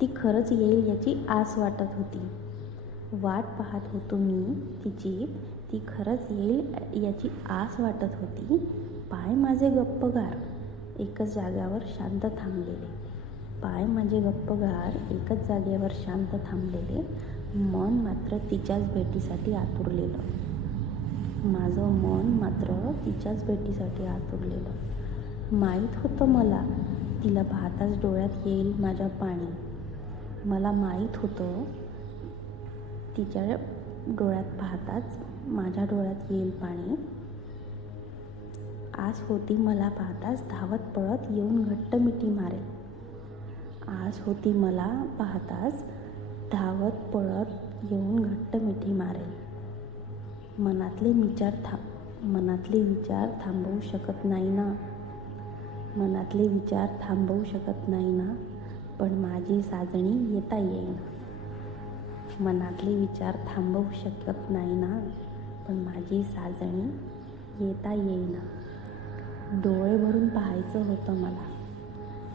ती खरंच येईल याची आस वाटत होती. वाट पाहत होतो मी तिची, ती खरंच येईल याची आस वाटत होती. पाय माझे गप्पगार एकच जाग्यावर शांत थांबलेले, पाय माझे गप्पगार एकच जागेवर शांत थांबलेले. मन मात्र तिच्याच भेटीसाठी आतुरलेलं, माझं मन मात्र तिच्याच भेटीसाठी आतुरलेलं. माहीत होतं मला, तिला पाहताच डोळ्यात येईल माझ्या पाणी. मला माहीत होतं तिच्या डोळ्यात पाहताच माझ्या डोळ्यात येईल पाणी. आस होती मला पाहताच धावत पळत येऊन घट्ट मिठी मारेल. आस होती मला पाहताच धावत पळत येऊन घट्ट मिठी मारेल. मनातले विचार थांबवू शकत नाही ना, मनातले विचार थांबवू शकत नाही ना, पण माझी साजणी येता येईना. मनातले विचार थांबवू शकत नाही ना, पण माझी साजणी येता येईना. डोळे भरून पाहायचं होतं मला,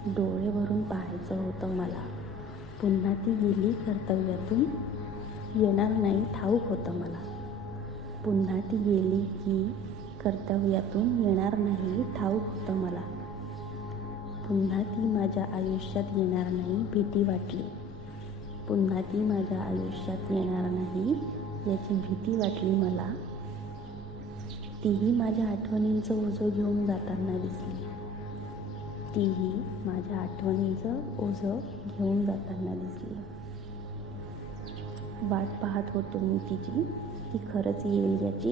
डोळे भरून पाहायचं होतं मला. पुन्हा ती गेली कर्तव्यातून, येणार नाही ठाऊक होतं मला. पुन्हा ती गेली की कर्तव्यातून येणार नाही ठाऊक होतं मला. पुन्हा ती माझ्या आयुष्यात येणार नाही भीती वाटली. पुन्हा ती माझ्या आयुष्यात येणार नाही याची भीती वाटली मला. तीही माझ्या आठवणींचं ओझं घेऊन जाताना दिसली, तीही माझ्या आठवणींचं ओझं घेऊन जाताना दिसली. वाट पाहत होतो मी तिची, ती खरंच येईल याची